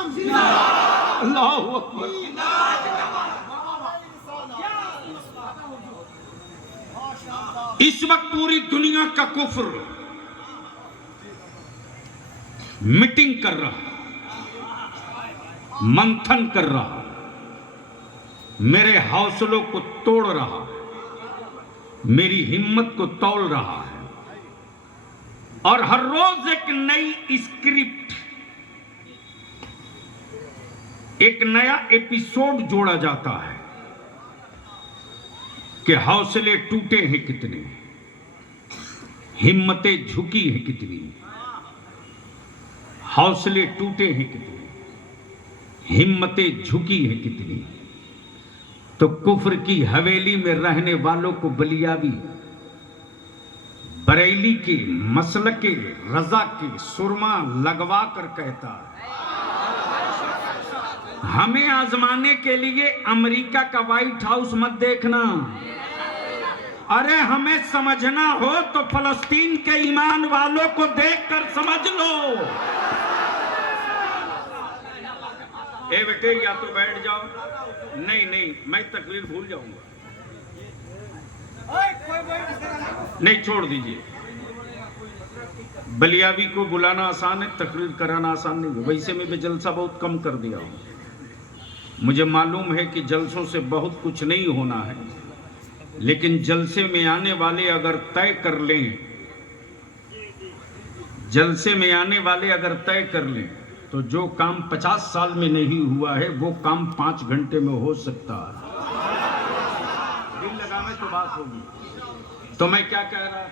अल्लाहू अकबर। इस वक्त पूरी दुनिया का कुफ्र मीटिंग कर रहा, मंथन कर रहा, मेरे हौसलों को तोड़ रहा, मेरी हिम्मत को तौल रहा है, और हर रोज एक नई स्क्रिप्ट, एक नया एपिसोड जोड़ा जाता है कि हौसले टूटे हैं कितने, हिम्मतें झुकी हैं कितनी, हौसले टूटे हैं कितने, हिम्मतें झुकी हैं कितनी। तो कुफ्र की हवेली में रहने वालों को बलियावी, बरेली के मसल के रजा के सुरमा लगवा कर कहता है, हमें आजमाने के लिए अमेरिका का व्हाइट हाउस मत देखना, अरे हमें समझना हो तो फलस्तीन के ईमान वालों को देखकर समझ लो। ए बेटे या तो बैठ जाओ, नहीं नहीं मैं तकरीर भूल जाऊंगा, नहीं छोड़ दीजिए। बलियावी को बुलाना आसान है, तकरीर कराना आसान नहीं है। वैसे मैं भी जलसा बहुत कम कर दिया हूं, मुझे मालूम है कि जलसों से बहुत कुछ नहीं होना है, लेकिन जलसे में आने वाले अगर तय कर लें, जलसे में आने वाले अगर तय कर लें तो जो काम 50 साल में नहीं हुआ है वो काम 5 घंटे में हो सकता है। दिल लगाने तो बात होगी। तो मैं क्या कह रहा,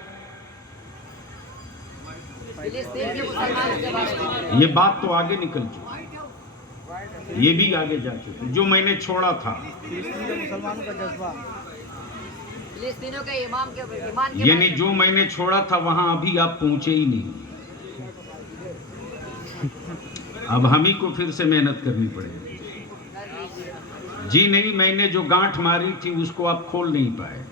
ये बात तो आगे निकल चुकी, ये भी आगे जा चुकी। जो मैंने छोड़ा था, मुसलमानों का जज्बा, फिलिस्तीनों के इमाम के यानी जो मैंने छोड़ा था वहां अभी आप पहुंचे ही नहीं। अब हम ही को फिर से मेहनत करनी पड़ेगी। जी नहीं, मैंने जो गांठ मारी थी उसको आप खोल नहीं पाए।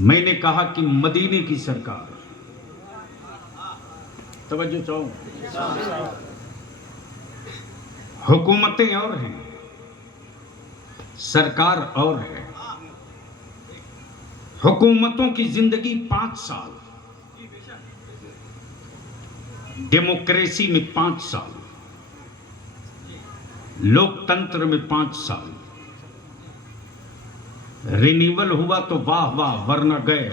मैंने कहा कि मदीने की सरकार, तवज्जो चाहो, हुकूमतें और हैं, सरकार और है। हुकूमतों की जिंदगी 5 साल, डेमोक्रेसी में 5 साल, लोकतंत्र में 5 साल, रिन्यूअल हुआ तो वाह वाह, वरना गए।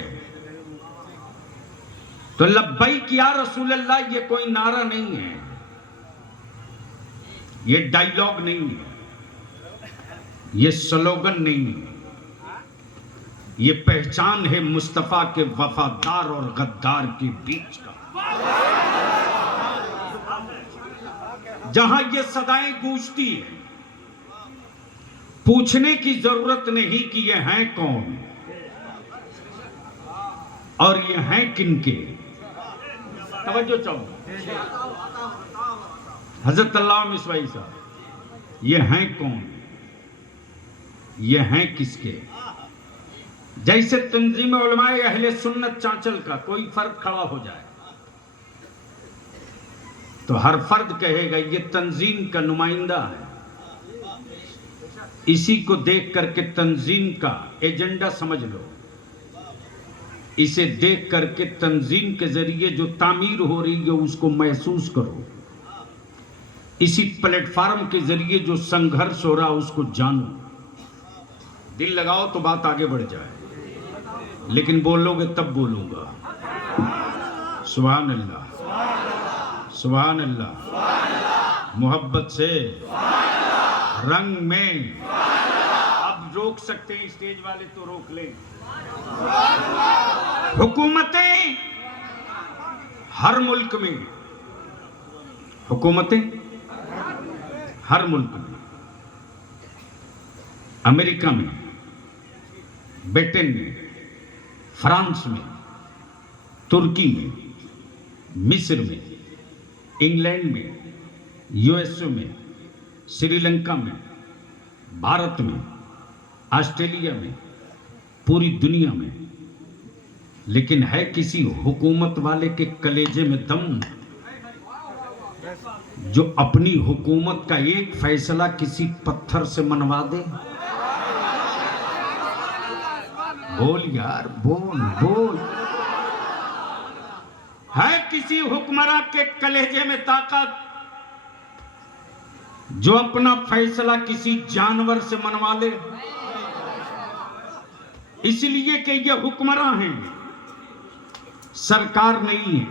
तो लब्बैक या रसूल अल्लाह ये कोई नारा नहीं है, ये डायलॉग नहीं है, ये स्लोगन नहीं है, ये पहचान है मुस्तफा के वफादार और गद्दार के बीच का। जहां ये सदाएं गूंजती है, पूछने की जरूरत नहीं कि ये हैं कौन और ये हैं किनके। तवज्जो चाहो, हजरत अल्लाह मिसवाई साहब, ये हैं कौन, ये हैं किसके। जैसे तंजीम उलमाए अहले सुन्नत चांचल का कोई फर्द खड़ा हो जाए तो हर फर्द कहेगा ये तंजीम का नुमाइंदा है, इसी को देख करके तंजीम का एजेंडा समझ लो, इसे देख करके तंजीम के जरिए जो तामीर हो रही है उसको महसूस करो, इसी प्लेटफार्म के जरिए जो संघर्ष हो रहा उसको जानो। दिल लगाओ तो बात आगे बढ़ जाए, लेकिन बोलोगे तब बोलूंगा। सुभान अल्लाह, सुभान अल्लाह, मोहब्बत से, रंग में। अब रोक सकते हैं स्टेज वाले तो रोक लें। हुकूमतें हर मुल्क में, हुकूमतें हर मुल्क में, अमेरिका में, ब्रिटेन में, फ्रांस में, तुर्की में, मिस्र में, इंग्लैंड में, यूएसए में, श्रीलंका में, भारत में, ऑस्ट्रेलिया में, पूरी दुनिया में, लेकिन है किसी हुकूमत वाले के कलेजे में दम? जो अपनी हुकूमत का एक फैसला किसी पत्थर से मनवा दे? बोल यार, बोल बोल। है किसी हुक्मरान के कलेजे में ताकत जो अपना फैसला किसी जानवर से मनवा ले? इसलिए कि ये हुक्मरान हैं, सरकार नहीं है।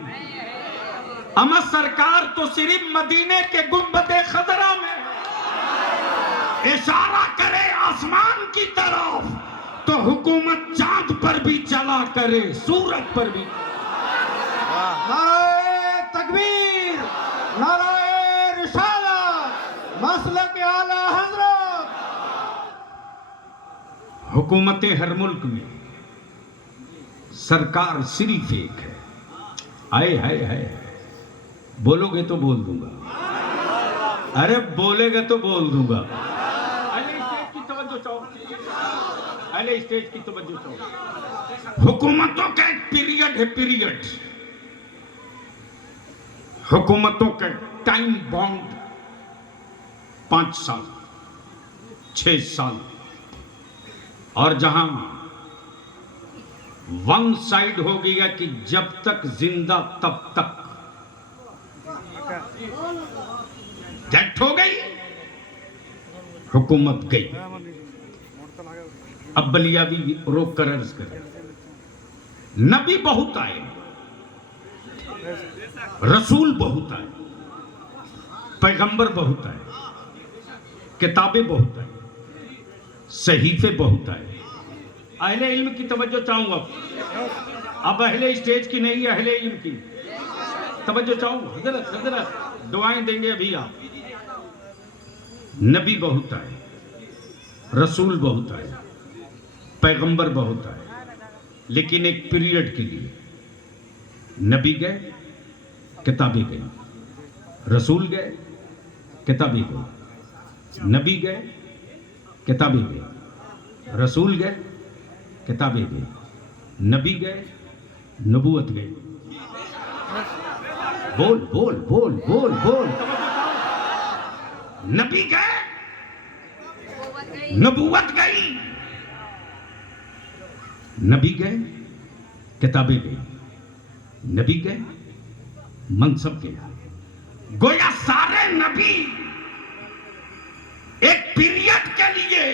अमर सरकार तो सिर्फ मदीने के गुंबदे खजरा में इशारा करे आसमान की तरफ, तो हुकूमत चांद पर भी चला करे, सूरज पर भी। नारे तकबीर, नारे रिसालत, मसलक आला हज़रत। हुकूमतें हर मुल्क में, सरकार सिर्फ एक है। आए हाय हाय, बोलोगे तो बोल दूंगा, अरे बोलेगा तो बोल दूंगा। अरे स्टेज की तवज्जो चाहो, अरे स्टेज की तवज्जो चाहो। हुकूमतों का एक पीरियड है, पीरियड। हुकूमतों का टाइम बाउंड 5 साल 6 साल, और जहां वन साइड हो गया कि जब तक जिंदा तब तक, डेथ हो गई, हुकूमत गई। अब बलिया भी रोक कर अर्ज करे, नबी बहुत आए, रसूल बहुत आए, पैगंबर बहुत आए, किताबें बहुत आई, सहीफे बहुत आए। अहले इल्म की तवज्जो चाहूंगा। अब अहले स्टेज की नहीं, अहले इल्म की तवज्जो चाहूंगा। हजरत हजरत दुआएं देंगे अभी आप। नबी बहुत आए, रसूल बहुत आए, पैगंबर बहुत आए, लेकिन एक पीरियड के लिए। नबी गए, किताबें गई, रसूल गए, किताबें गई, नबी गए, किताबें गई, रसूल गए, किताबें गई, नबी गए, नबूवत गई। बोल बोल बोल बोल बोल। नबी गए, नबूवत गई, नबी गए, किताबें गई, नबी गए, मनसब गया। गोया सारे नबी एक पीरियड के लिए,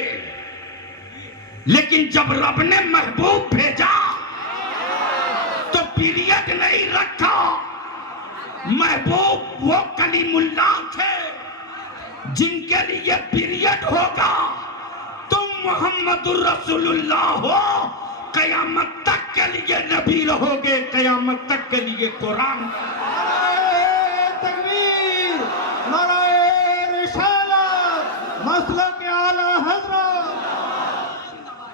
लेकिन जब रब ने महबूब भेजा तो पीरियड नहीं रखा। महबूब वो कलीमुल्लाह थे जिनके लिए पीरियड होगा। तुम मोहम्मदुर रसूलुल्लाह हो, कयामत तक के लिए नबी रहोगे, कयामत तक के लिए कुरान। नारे तकबीर, नारे रिसालत, मसलक आला हज़रत।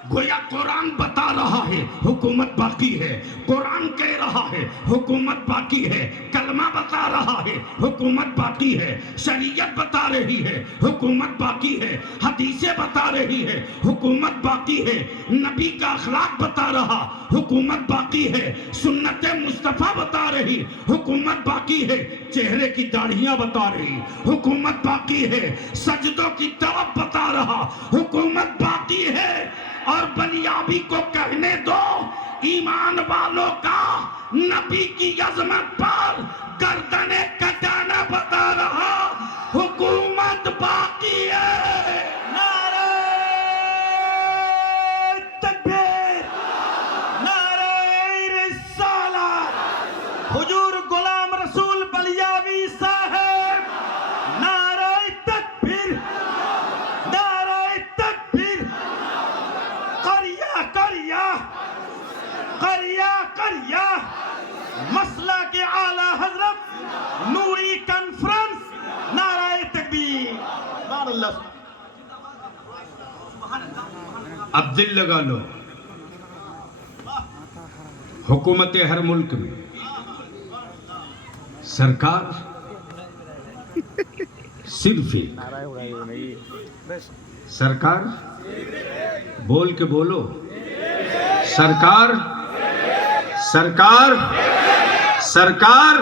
गोया कुरान बता रहा है हुकूमत बाकी है, कुरान कह रहा है हुकूमत बाकी है, कलमा बता रहा है हुकूमत बाकी है, शरीयत बता रही है हुकूमत बाकी है, हदीसें बता रही है हुकूमत बाकी है, नबी का अखलाक बता रहा हुकूमत बाकी है, सुन्नत मुस्तफ़ा बता रही हुकूमत बाकी है, चेहरे की दाढ़ियां बता रही हुकूमत बाकी है, सजदों की तरफ बता रहा हुकूमत बाकी है। और बलियाबी को कहने दो, ईमान वालों का नबी की अजमत पर गर्दने कटाना बता रहा हुकूमत बाकी है। नारे तकबीर, नारे रिसालत, हुजूर गुलाम रसूल बलियावी साहब। नारे तकबीर, नारे तकबीर। करिया करिया करिया करिया, मसला के आला हजरत नूरी कॉन्फ्रेंस। नारे तकबीर। अब दिल लगा लो, हुकूमतें हर मुल्क में, सरकार सिर्फ एक। सरकार, बोल के बोलो, सरकार सरकार सरकार।